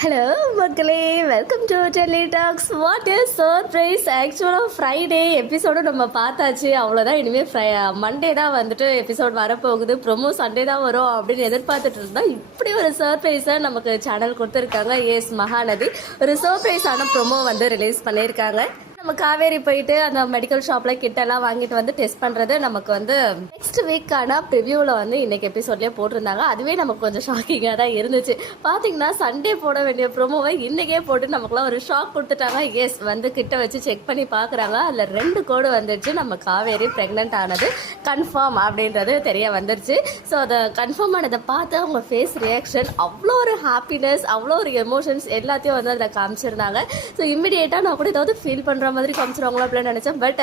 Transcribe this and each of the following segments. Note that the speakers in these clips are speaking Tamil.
ஹலோ மக்களே, welcome to Delhi talks. What is surprise! ஆக்சுவலாக ஃப்ரைடே எபிசோடு நம்ம பார்த்தாச்சு, அவ்வளோதான். இனிமேல் மண்டே தான் வந்துட்டு எபிசோட் வரப்போகுது. ப்ரொமோ சண்டே தான் வரும் அப்படின்னு எதிர்பார்த்துட்டு இருந்தால் இப்படி ஒரு சர்ப்ரைஸை நமக்கு சேனல் கொடுத்துருக்காங்க. எஸ், மகாநதி ஒரு சர்ப்ரைஸான ப்ரொமோ வந்து ரிலீஸ் பண்ணியிருக்காங்க. நம்ம காவேரி போயிட்டு அந்த மெடிக்கல் ஷாப்ல கிட்டெல்லாம் வாங்கிட்டு வந்து டெஸ்ட் பண்றது நமக்கு வந்து நெக்ஸ்ட் வீக்கான ப்ரிவியூவில் வந்து இன்னைக்கு எபிசோட்லேயே போட்டிருந்தாங்க. அதுவே நமக்கு கொஞ்சம் ஷாக்கிங்காக தான் இருந்துச்சு. பார்த்தீங்கன்னா சண்டே போட வேண்டிய ப்ரோமோவை இன்னைக்கே போட்டு நமக்குலாம் ஒரு ஷாக் கொடுத்துட்டாங்க. எஸ், வந்து கிட்ட வச்சு செக் பண்ணி பார்க்குறாங்க. அதில் 2 கோடு வந்துடுச்சு. நம்ம காவேரி ப்ரெக்னென்ட் ஆனது கன்ஃபார்ம் அப்படின்றது தெரிய வந்துருச்சு. ஸோ அதை கன்ஃபார்ம் ஆனதை பார்த்து அவங்க ஃபேஸ் ரியாக்ஷன் அவ்வளோ ஒரு ஹாப்பினஸ், அவ்வளோ ஒரு எமோஷன்ஸ் எல்லாத்தையும் வந்து அதில் காமிச்சிருந்தாங்க. ஸோ இம்மிடியேட்டாக நான் கூட ஏதாவது ஃபீல் பண்ணுற மாதிரி காமிச்சிருவாங்களோ அப்படின்னு நினச்சேன். பட்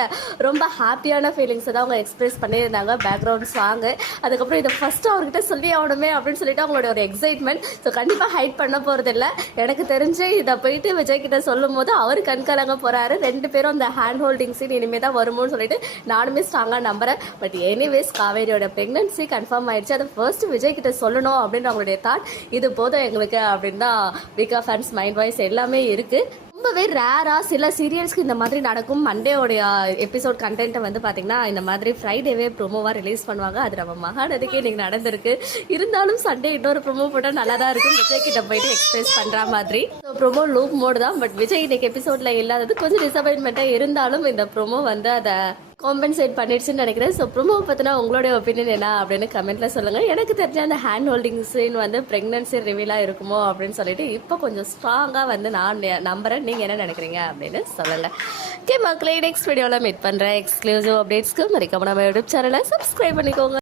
ரொம்ப ஹாப்பியான ஃபீலிங்ஸை தான் அவங்க எக்ஸ்பிரஸ் பண்ணியிருந்தாங்க. பேக்ரவுண்ட் சாங்கு, அதுக்கப்புறம் இதை ஃபஸ்ட்டு அவர்கிட்ட சொல்லி ஆகணுமே அப்படின்னு சொல்லிட்டு அவங்களோட ஒரு எக்ஸைட்மெண்ட். ஸோ கண்டிப்பாக ஹைட் பண்ண போகிறதில்ல. எனக்கு தெரிஞ்சு இதை போயிட்டு விஜய் கிட்ட சொல்லும் போது அவர் கண்கலங்க போகிறாரு. 2 பேரும் அந்த ஹேண்ட் ஹோல்டிங் சீன் இனிமேல் தான் வருமோன்னு சொல்லிட்டு நானுமே ஸ்ட்ராங்காக நம்புறேன். பட் எனிவேஸ், காவேரியோட ப்ரெக்னன்சி கன்ஃபார்ம் ஆயிடுச்சு. அதை ஃபர்ஸ்ட் விஜய் கிட்ட சொல்லணும் அப்படின்னு அவங்களுடைய தாட். இது போதும் எங்களுக்கு அப்படின்னு தான் வீக்கா ஃபேன்ஸ் மைண்ட் வாய்ஸ் எல்லாமே இருக்குது. ரொம்பவே ரேராக சில சீரியல்ஸ்க்கு இந்த மாதிரி நடக்கும். மண்டேயோடைய எபிசோட் கண்டென்ட்டை வந்து பார்த்தீங்கன்னா இந்த மாதிரி ஃப்ரைடேவே ப்ரோமோவாக ரிலீஸ் பண்ணுவாங்க. அது நம்ம மகாநதிக்கே இன்றைக்கி நடந்திருக்கு. இருந்தாலும் சண்டே இன்னொரு ப்ரோமோ போட்டால் நல்லா தான் இருக்கும். விஜய் கிட்ட போயிட்டு எக்ஸ்பிரஸ் பண்ணுற மாதிரி. ஸோ ப்ரோமோ லூப் மோடு தான். பட் விஜய் இன்னைக்கு எபிசோடில் இல்லாதது கொஞ்சம் டிசப்பாயின்மெண்ட்டாக இருந்தாலும் இந்த ப்ரோமோ வந்து அதை காம்பன்சேட் பண்ணிடுச்சுன்னு நினைக்கிறேன். ஸோ ப்ரோமோ பற்றினா உங்களுடைய ஒப்பீனியன் என்ன அப்படின்னு கமெண்ட்ல சொல்லுங்கள். எனக்கு தெரிஞ்ச அந்த ஹேண்ட் ஹோல்டிங் சீன் வந்து ப்ரெக்னன்சி ரிவீலாக இருக்குமோ அப்படின்னு சொல்லிட்டு இப்போ கொஞ்சம் ஸ்ட்ராங்காக வந்து நான் நம்புறேன். நீங்கள் என்ன நினைக்கிறீங்க அப்படின்னு சொல்லுங்கள். ஓகே மக்களே, நெக்ஸ்ட் வீடியோவில் மீட் பண்ணுறேன். எக்ஸ்க்ளூசிவ் அப்டேட்ஸ்க்கு மறக்காம நம்ம யூடியூப் சேனலை சப்ஸ்கிரைப் பண்ணிக்கோங்க.